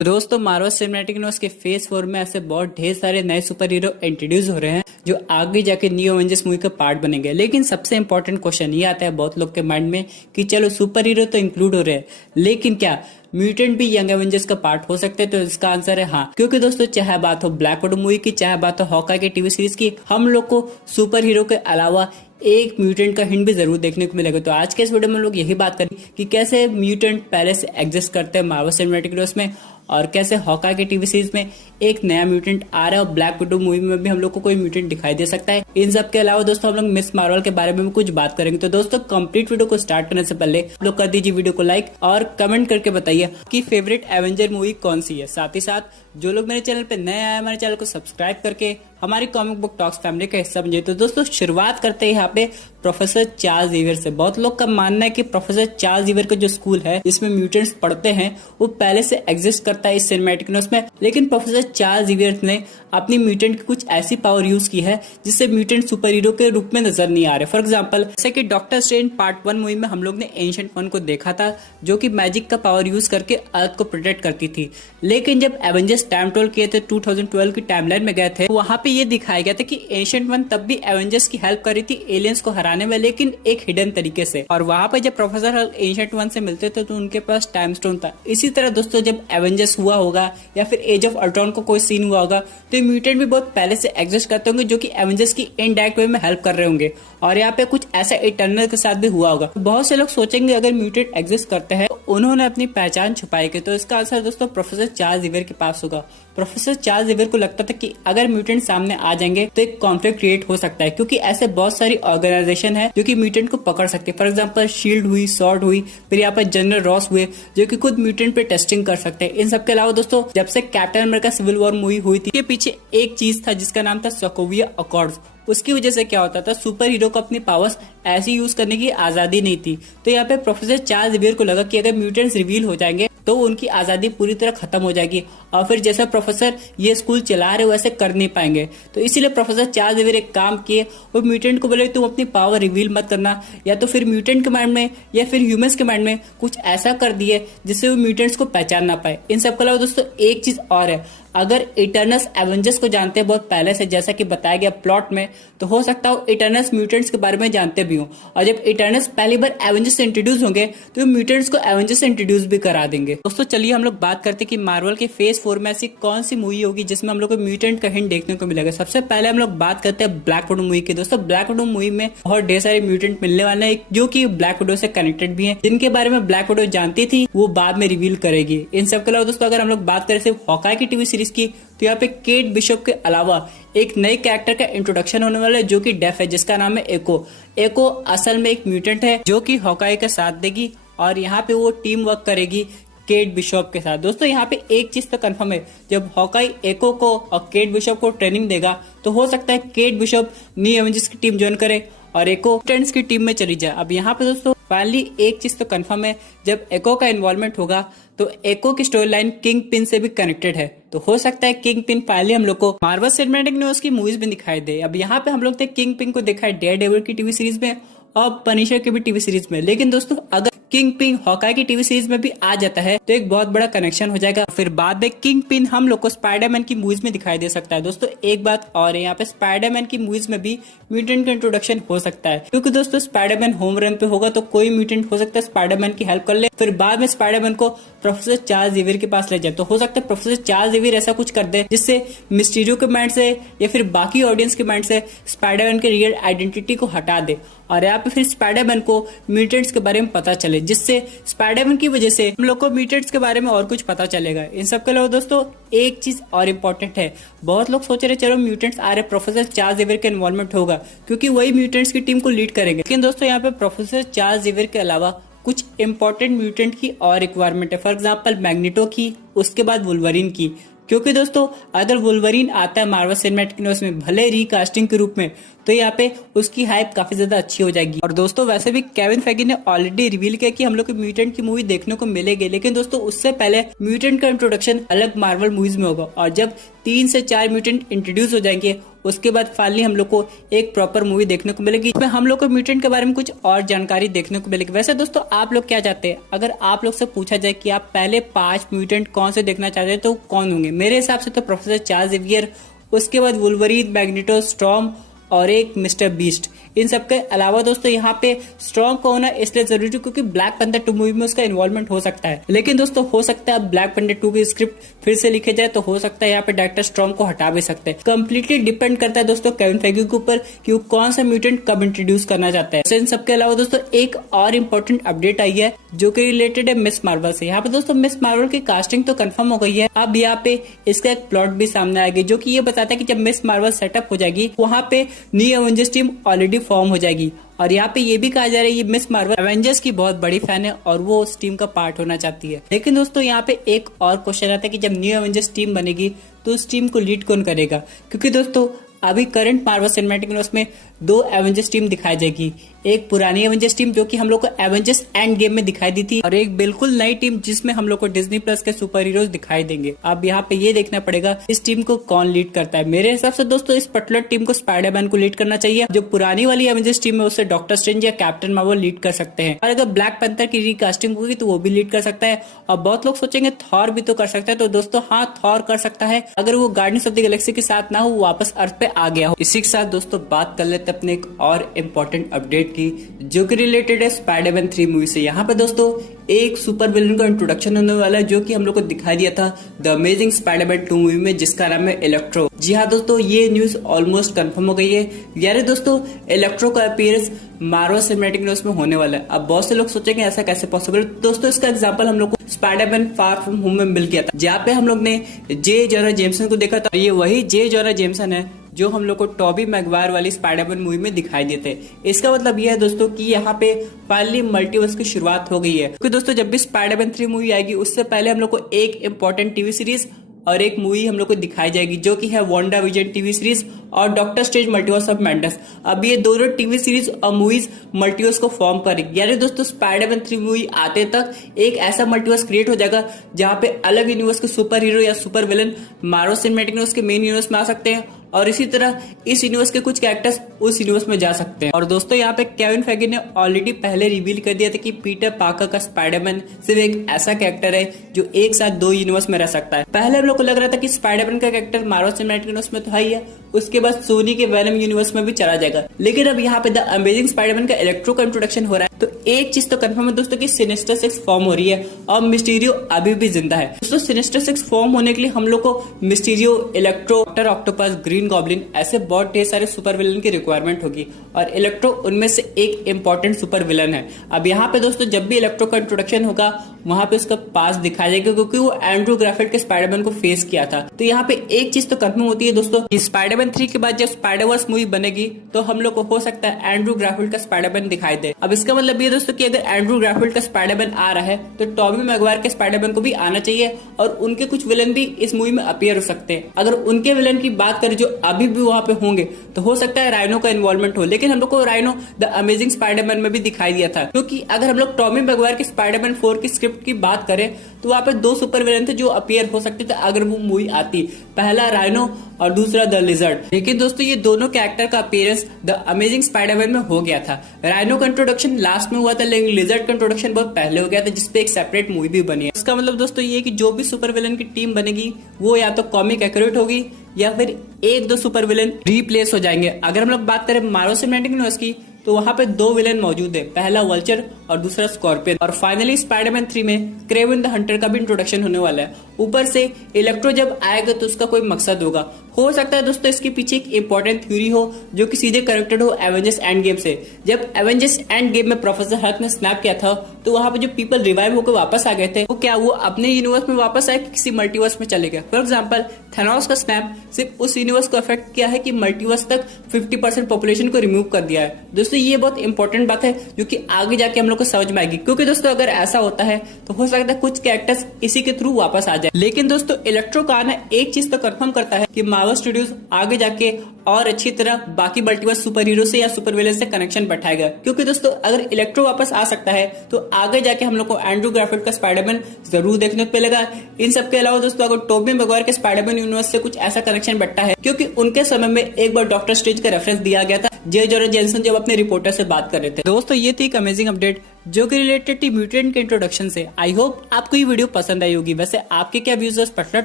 दोस्तों Marvel cinematic universe के phase 4 में ऐसे बहुत ढेर सारे नए सुपर हीरो इंट्रोड्यूस हो रहे हैं जो आगे जाके न्यू एवेंजर्स मूवी का पार्ट बनेंगे। लेकिन सबसे इंपॉर्टेंट क्वेश्चन ये आता है बहुत लोग के माइंड में कि चलो सुपर हीरो तो इंक्लूड हो रहे हैं, लेकिन क्या म्यूटेंट भी यंग एवेंजर्स का पार्ट हो सकते हैं? तो इसका आंसर है हाँ। क्योंकि दोस्तों चाहे बात हो ब्लैक विडो मूवी की, चाहे बात हो हॉकाई के टीवी सीरीज की, हम लोग को सुपर हीरो के अलावा एक म्यूटेंट का हिंट भी जरूर देखने को मिलेगा। तो आज के इस वीडियो में लोग यही बात करेंगे कि कैसे म्यूटेंट पहले से एग्जिस्ट करते हैं मार्वल सिनेमैटिक यूनिवर्स में, और कैसे हॉकाई के टीवी सीरीज में एक नया म्यूटेंट आ रहा है और ब्लैक विडो मूवी में भी हम लोग को कोई म्यूटेंट दिखाई दे सकता है। इन सब के अलावा दोस्तों हम लोग मिस मार्वल के बारे में भी कुछ बात करेंगे। तो दोस्तों कंप्लीट वीडियो को स्टार्ट करने से पहले आप लोग कर दीजिए वीडियो को लाइक और कमेंट करके बताइए कि फेवरेट एवेंजर मूवी कौन सी है। साथ ही साथ जो लोग मेरे चैनल पे नए आए हमारे चैनल को सब्सक्राइब करके हमारी कॉमिक बुक टॉक्स फैमिली का हिस्सा बनिए। तो दोस्तों शुरुआत करते हैं यहाँ पे प्रोफेसर चार्ल्स ज़ेवियर से। बहुत लोग का मानना है कि प्रोफेसर चार्ल्स ज़ेवियर का जो स्कूल है जिसमें म्यूटेंट्स पढ़ते हैं वो पहले से एग्जिस्ट करता है इस सिनेमैटिक यूनिवर्स में, लेकिन प्रोफेसर चार्ल्स ज़ेवियर ने अपनी म्यूटेंट की कुछ ऐसी पावर यूज की है जिससे म्यूटेंट सुपर हीरो के रूप में नजर नहीं आ रहे। फॉर एग्जाम्पल जैसे कि डॉक्टर स्ट्रेंज पार्ट 1 मूवी में हम लोग ने एंशिएंट वन को देखा था जो कि मैजिक का पावर यूज करके अर्थ को प्रोटेक्ट करती थी। लेकिन जब एवेंजर्स टाइम ट्रैवल किए थे 2012 की टाइमलाइन में गए थे, वहां पे ये दिखाया गया था कि एंशिएंट वन तब भी एवेंजर्स की हेल्प कर रही थी एलियंस को हराने में, लेकिन एक हिडन तरीके से। और वहां पे जब प्रोफेसर हल्क एंशिएंट वन से मिलते थे तो उनके पास टाइम स्टोन था। इसी तरह दोस्तों जब एवेंजर्स हुआ होगा या फिर एज ऑफ अल्ट्रॉन को कोई सीन हुआ होगा तो ये म्यूटेंट भी बहुत पहले से एग्जिस्ट करते होंगे जो कि एवेंजर्स की इनडायरेक्ट वे में हेल्प कर रहे होंगे। और यहाँ पे कुछ ऐसा इटर्नल के साथ भी हुआ होगा। बहुत से लोग सोचेंगे अगर म्यूटेंट एग्जिस्ट करते हैं तो उन्होंने अपनी पहचान छुपाई के, तो इसका आंसर दोस्तों प्रोफेसर चार्ल्स ज़ेवियर के पास होगा। प्रोफेसर चार्ल्स ज़ेवियर को लगता था कि अगर म्यूटेंट सामने आ जाएंगे तो एक कॉन्फ्लिक्ट क्रिएट हो सकता है, क्योंकि ऐसे बहुत सारी ऑर्गेनाइजेशन है जो कि म्यूटेंट को पकड़ सकती है। फॉर एग्जांपल शील्ड हुई, सॉर्ड हुई, फिर यहाँ पर जनरल रॉस हुए जो कि खुद म्यूटेंट पे टेस्टिंग कर सकते हैं। इन सब के अलावा दोस्तों जब से Captain America Civil War movie हुई थी के पीछे एक चीज था जिसका नाम था सोकोविया अकॉर्ड्स। उसकी वजह से क्या होता था, सुपर हीरो को अपनी पावर्स ऐसी यूज करने की आजादी नहीं थी। तो यहाँ पे प्रोफेसर चार्ल्स ज़ेवियर को लगा कि अगर म्यूटेंट्स रिवील हो जाएंगे तो उनकी आजादी पूरी तरह खत्म हो जाएगी और फिर जैसा प्रोफेसर ये स्कूल चला रहे वैसे कर नहीं पाएंगे। तो इसीलिए प्रोफेसर चार्ल्स ज़ेवियर एक काम किए, वो म्यूटेंट को बोले तुम अपनी पावर रिवील मत करना, या तो फिर म्यूटेंट के माइंड में या फिर ह्यूमंस के माइंड में कुछ ऐसा कर दिए जिससे वो म्यूटेंट्स को पहचान ना पाए। इन सब के अलावा दोस्तों एक चीज और है, अगर इटर्नल्स एवेंजर्स को जानते हैं बहुत पहले से जैसा कि बताया गया प्लॉट में, तो हो सकता है इटर्नल्स म्यूटेंट्स के बारे में जानते भी हो, और जब इटर्नल्स पहली बार एवेंजर्स से इंट्रोड्यूस होंगे तो म्यूटेंट्स को एवेंजर्स से इंट्रोड्यूस भी करा देंगे। दोस्तों चलिए हम लोग बात करते हैं कि मार्वल के फेज 4 में ऐसी कौन सी मूवी होगी जिसमें हम लोग को म्यूटेंट का हिंट देखने को मिलेगा। सबसे पहले हम लोग बात करते हैं ब्लैक विडो मूवी की। दोस्तों ब्लैक विडो मूवी में बहुत ढेर सारे म्यूटेंट मिलने वाले हैं जो कि ब्लैक विडो से कनेक्टेड भी हैं, जिनके बारे में ब्लैक विडो जानती थी वो बाद में रिवील करेगी। इन सब के अलावा दोस्तों अगर हम लोग बात करें सिर्फ हॉकाई की टीवी सीरीज की, तो यहाँ पे केट बिशप के अलावा एक नए कैरेक्टर का इंट्रोडक्शन होने वाला है जो कि डेफ है, जिसका नाम है एको। एको असल में एक म्यूटेंट है जो कि हॉकाई का साथ देगी और यहाँ पे वो टीम वर्क करेगी केट बिशप के साथ। दोस्तों यहाँ पे एक चीज तो कंफर्म है, जब हॉकाई एको को और केट बिशप को ट्रेनिंग देगा तो हो सकता है केट बिशप न्यू एवेंजर्स की टीम ज्वाइन करे और एको फ्रेंड्स की टीम में चली जाए। अब यहाँ पे दोस्तों फाइनली एक चीज तो कंफर्म है, जब एको का इन्वॉल्वमेंट होगा तो एको की स्टोरी लाइन किंग पिन से भी कनेक्टेड है, तो हो सकता है किंग पिन फाइनली हम लोग को मार्वल सिनेमैटिक यूनिवर्स की मूवीज में दिखाई दे। अब यहाँ पे हम लोग किंग पिन को देखा है डेयरडेविल की टीवी सीरीज में और पनिशर की भी टीवी सीरीज में, लेकिन दोस्तों अगर किंग पिन हॉकाई की टीवी सीरीज में भी आ जाता है तो एक बहुत बड़ा कनेक्शन हो जाएगा। फिर बाद में किंग पिन हम लोग को स्पाइडरमैन की मूवीज में दिखाई दे सकता है। दोस्तों एक बात और है, यहाँ पे स्पाइडरमैन की मूवीज में भी म्यूटेंट का इंट्रोडक्शन हो सकता है, क्योंकि दोस्तों स्पाइडरमैन होम रन पे होगा तो कोई म्यूटेंट हो सकता है स्पाइडरमैन की हेल्प कर ले, फिर बाद में स्पाइडरमैन को प्रोफेसर चार्ल्स ज़ेवियर के पास ले जाए। तो हो सकता है प्रोफेसर चार्ल्स ज़ेवियर ऐसा कुछ कर दे जिससे मिस्टीरियो के माइंड से या फिर बाकी ऑडियंस के माइंड से स्पाइडरमैन के रियल आइडेंटिटी को हटा दे और यहाँ पे फिर स्पाइडरमैन को म्यूटेंट्स के बारे में पता चले, जिससे स्पाइडरमैन की वजह से हम लोग को म्यूटेंट्स के बारे में और कुछ पता चलेगा। इन सब के अलावा दोस्तों एक चीज और इम्पोर्टेंट है, बहुत लोग सोच रहे चलो म्यूटेंट्स आ रहे प्रोफेसर चार्ल्स ज़ेवियर का इन्वॉल्वमेंट होगा क्योंकि वही म्यूटेंट्स की टीम को लीड करेंगे, लेकिन दोस्तों यहाँ पे प्रोफेसर चार्ल्स ज़ेवियर के अलावा कुछ इंपॉर्टेंट म्यूटेंट की और रिक्वायरमेंट है। फॉर एग्जाम्पल मैग्नेटो की, उसके बाद वुल्वरीन की, क्योंकि दोस्तों अगर वुल्वरीन आता है मार्वल सिनेमैटिक यूनिवर्स में भले रिकास्टिंग के रूप में, तो यहाँ पे उसकी हाइप काफी ज्यादा अच्छी हो जाएगी। और दोस्तों वैसे भी केविन फेगी ने ऑलरेडी रिवील किया कि हम लोग को म्यूटेंट की मूवी देखने को मिलेगी, लेकिन दोस्तों उससे पहले म्यूटेंट का इंट्रोडक्शन अलग मार्वल मूवीज में होगा, और जब 3 से 4 म्यूटेंट इंट्रोड्यूस हो जाएंगे उसके बाद फाइनली हम लोग को एक प्रॉपर मूवी देखने को मिलेगी, इसमें हम लोग को म्यूटेंट के बारे में कुछ और जानकारी देखने को मिलेगी। वैसे दोस्तों आप लोग क्या चाहते हैं, अगर आप लोग से पूछा जाए कि आप पहले 5 म्यूटेंट कौन से देखना चाहते हैं तो कौन होंगे? मेरे हिसाब से तो प्रोफेसर चार्ल्स ज़ेवियर, उसके बाद वुल्वरीन, मैग्नेटो, स्टॉर्म और एक मिस्टर बीस्ट। इन सब के अलावा दोस्तों यहाँ पे स्ट्रॉन्ग का होना इसलिए जरूरी क्योंकि ब्लैक पैंथर 2 मूवी में उसका इन्वॉल्वमेंट हो सकता है, लेकिन दोस्तों हो सकता है ब्लैक पैंथर 2 की स्क्रिप्ट फिर से लिखे जाए तो हो सकता है यहाँ पे डायरेक्टर स्ट्रॉन्ग को हटा भी सकते हैं। कंप्लीटली डिपेंड करता है दोस्तों केविन फेगी के ऊपर कि वो कौन सा म्यूटेंट कब इंट्रोड्यूस करना चाहता है। इन सबके अलावा दोस्तों एक और इम्पोर्टेंट अपडेट आई है जो कि रिलेटेड है मिस मार्वल से। यहाँ पे दोस्तों मिस मार्वल की कास्टिंग तो कंफर्म हो गई है, अब यहाँ पे इसका एक प्लॉट भी सामने आएगी जो कि ये बताता है कि जब मिस मार्वल सेटअप हो जाएगी वहाँ पे new Avengers team already form हो जाएगी। और यहाँ पे ये भी कहा जा रहा है ये मिस मार्वल एवेंजर्स की बहुत बड़ी फैन है और वो उस टीम का पार्ट होना चाहती है। लेकिन दोस्तों यहाँ पे एक और क्वेश्चन आता है कि जब न्यू एवेंजर्स टीम बनेगी तो उस टीम को लीड कौन करेगा, क्योंकि दोस्तों अभी करंट मार्वल सिनेमैटिक यूनिवर्स में 2 एवेंजर्स टीम दिखाई जाएगी, एक पुरानी एवेंजर्स टीम जो कि हम लोग को एवेंजर्स एंड गेम में दिखाई दी थी, और एक बिल्कुल नई टीम जिसमें हम लोग को डिज्नी प्लस के सुपर हीरोज दिखाई देंगे। अब यहाँ पे ये देखना पड़ेगा इस टीम को कौन लीड करता है। मेरे हिसाब से दोस्तों इस पर्टिकुलर टीम को स्पाइडरमैन को लीड करना चाहिए, जो पुरानी वाली एवेंजर्स टीम है उसे डॉक्टर स्ट्रेंज या कैप्टन मार्वल लीड कर सकते हैं, और अगर ब्लैक पैंथर की रिकास्टिंग होगी तो वो भी लीड कर सकता है। और बहुत लोग सोचेंगे थॉर भी तो कर सकता है, तो दोस्तों हाँ थॉर कर सकता है अगर वो गार्डियंस ऑफ द गैलेक्सी के साथ ना हो, वापस अर्थ पे आ गया हो। इसी के साथ दोस्तों बात कर लेते हैं अपने एक और इम्पोर्टेंट अपडेट की जो कि रिलेटेड है स्पाइडरमैन 3 मूवी से। यहाँ पे दोस्तों एक सुपर विलन का इंट्रोडक्शन होने वाला है जो कि हम लोग को दिखाई दिया था द अमेजिंग स्पाइडरमैन 2 मूवी में, जिसका नाम है इलेक्ट्रो। जी हाँ दोस्तों ये न्यूज ऑलमोस्ट कंफर्म हो गई है, यानी दोस्तों इलेक्ट्रो का अपीयरेंस मार्वल सिनेमैटिक यूनिवर्स में होने वाला है। अब बहुत से लोग सोचेंगे ऐसा कैसे पॉसिबल। दोस्तों इसका एग्जांपल हम लोग को स्पाइडरमैन फार फ्रॉम होम में मिल गया था, जहाँ पे हम लोग ने जे जोना जेमसन को देखा था। ये वही जे जोना जेमसन है जो हम लोग को टॉबी मैगवायर वाली स्पाइडरमैन मूवी में दिखाई देते हैं। इसका मतलब यह है दोस्तों कि यहाँ पे फाइनली मल्टीवर्स की शुरुआत हो गई है, क्योंकि दोस्तों जब भी स्पाइडरमैन 3 मूवी आएगी उससे पहले हम लोग को एक इम्पोर्टेंट टीवी सीरीज और एक मूवी हम लोग को दिखाई जाएगी जो कि है वांडा विजन टीवी सीरीज और doctor strange multiverse of madness. अब ये दोनों टीवी सीरीज और मूवीज मल्टीवर्स को फॉर्म करेगी, यानी दोस्तों स्पाइडरमैन 3 मूवी आते तक एक ऐसा मल्टीवर्स क्रिएट हो जाएगा जहां पे अलग यूनिवर्स के सुपर हीरो या super villain Marvel cinematic universe के मेन यूनिवर्स में आ सकते हैं, और इसी तरह इस यूनिवर्स के कुछ कैरेक्टर्स उस यूनिवर्स में जा सकते हैं। और दोस्तों यहाँ पे केविन फेगी ने ऑलरेडी पहले रिवील कर दिया था कि पीटर पार्कर का स्पाइडरमैन सिर्फ एक ऐसा कैरेक्टर है जो एक साथ 2 यूनिवर्स में रह सकता है। पहले हम लोग को लग रहा था कि स्पाइडरमैन का कैरेक्टर मार्वल सिनेमैटिक यूनिवर्स में तो है ही है, उसके बाद सोनी के वेनम यूनिवर्स में भी चला जाएगा, लेकिन अब यहाँ पे द अमेजिंग स्पाइडरमैन का इलेक्ट्रो का इंट्रोडक्शन हो रहा है। तो एक चीज तो कंफर्म है दोस्तों कि सिनिस्टर 6 फॉर्म हो रही है और मिस्टीरियो अभी भी जिंदा है। दोस्तों सिनिस्टर 6 फॉर्म होने के लिए हम लोग को Mysterio, electro, doctor octopus, green goblin ऐसे बहुत ढेर सारे सुपर विलन की रिक्वायरमेंट होगी, और इलेक्ट्रो उनमें से एक इंपॉर्टेंट सुपर विलन है। अब यहाँ पे दोस्तों जब भी इलेक्ट्रो का इंट्रोडक्शन होगा वहां पे उसका पास दिखाया जाएगा, क्योंकि वो एंड्रू ग्राफिट के स्पाइडरमैन को फेस किया था। तो यहाँ पे एक चीज तो कंफर्म होती है दोस्तों कि स्पाइडरमैन 3 के बाद जब स्पाइडरवर्स मूवी बनेगी तो हम लोग को हो सकता है एंड्रू ग्राफिट का स्पाइडरमैन दिखाई दे। अब इसका मतलब ये दोस्तों कि अगर एंड्रू ग्राफिट का स्पाइडरमैन आ रहा है तो टॉबी मैगवायर के स्पाइडरमैन को भी आना चाहिए, और उनके कुछ विलन भी इस मूवी में अपीयर हो सकते हैं। अगर उनके विलन की बात करें जो अभी भी वहां पे होंगे तो हो सकता है राइनो का इन्वॉल्वमेंट हो, लेकिन हम लोग को राइनो द अमेजिंग स्पाइडरमैन में भी दिखाई दिया था। क्योंकि अगर हम लोग टॉमी मैगवायर के स्पाइडरमैन 4 की स्क्रिप्ट की बात करें तो वहां पे 2 सुपर विलन थे जो अपीयर हो सकते थे अगर वो मूवी आती, पहला राइनो और दूसरा द लिजर्ड। लेकिन दोस्तों ये दोनों कैरेक्टर का अपीयरेंस द अमेजिंग स्पाइडरमैन में हो गया था। राइनो का इंट्रोडक्शन लास्ट में हुआ था, लेकिन लिजर्ड का इंट्रोडक्शन बहुत पहले हो गया था, जिसपे एक सेपरेट मूवी भी बनी है। इसका मतलब दोस्तों ये कि जो भी सुपर विलन की टीम बनेगी वो या तो कॉमिक एक्यूरेट होगी या फिर 1-2 सुपर विलन रिप्लेस हो जाएंगे। अगर हम लोग बात करें मार्वल सिनेमैटिक यूनिवर्स की तो वहां पे 2 विलन मौजूद है, पहला वल्चर और दूसरा स्कॉर्पियन। और फाइनली स्पाइडरमैन 3 में क्रेवन द हंटर का भी इंट्रोडक्शन होने वाला है। ऊपर से इलेक्ट्रो जब आएगा तो उसका कोई मकसद होगा। हो सकता है दोस्तों इसके पीछे एक इंपॉर्टेंट थ्योरी हो जो कि सीधे कनेक्टेड हो एवेंजर्स एंड गेम से। जब एवेंजर्स एंड गेम में प्रोफेसर हल्क ने स्नैप किया था तो वहां पे जो पीपल रिवाइव होकर वापस आ गए थे वो क्या वो अपने यूनिवर्स में वापस आए कि किसी मल्टीवर्स में चले गए। फॉर एग्जाम्पल थेनोस का स्नैप सिर्फ उस यूनिवर्स को अफेक्ट किया है कि मल्टीवर्स तक 50% पॉपुलेशन को रिमूव कर दिया है। दोस्तों ये बहुत इंपॉर्टेंट बात है जो कि आगे जाके हम लोग को समझ में आएगी, क्योंकि दोस्तों अगर ऐसा होता है तो हो सकता है कुछ कैरेक्टर्स इसी के थ्रू वापस आ जाए। हैं। लेकिन दोस्तों इलेक्ट्रो का आना एक चीज तो कंफर्म करता है कि मार्वल स्टूडियोज आगे जाके और अच्छी तरह बाकी मल्टीवर्स सुपर हीरो से या सुपर विलेन से कनेक्शन बैठाएगा, क्योंकि दोस्तों अगर इलेक्ट्रो वापस आ सकता है तो आगे जाके हम लोग को एंड्रू गारफील्ड का स्पाइडरमैन जरूर देखने को मिलेगा। इन सब के अलावा दोस्तों अगर टोबी मैगवायर के स्पाइडरमैन यूनिवर्स से कुछ ऐसा कनेक्शन बैठता है, क्योंकि उनके समय में एक बार डॉक्टर स्ट्रेंज का रेफरेंस दिया गया था जे जोनाह जेमसन जब अपने रिपोर्टर से बात कर रहे थे। दोस्तों ये थी एक अमेजिंग अपडेट जो कि रिलेटेड थी म्यूटेंट के इंट्रोडक्शन से। आई होप आपको ये वीडियो पसंद आई होगी। वैसे आपके क्या व्यूज है इस पर्टिकुलर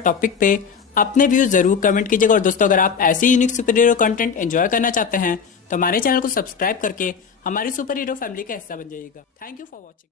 टॉपिक पे, अपने व्यूज जरूर कमेंट कीजिएगा। और दोस्तों अगर आप ऐसे unique super hero content enjoy करना चाहते हैं तो हमारे चैनल को सब्सक्राइब करके हमारी सुपर हीरो फैमिली का हिस्सा बन जाइएगा। Thank you for watching.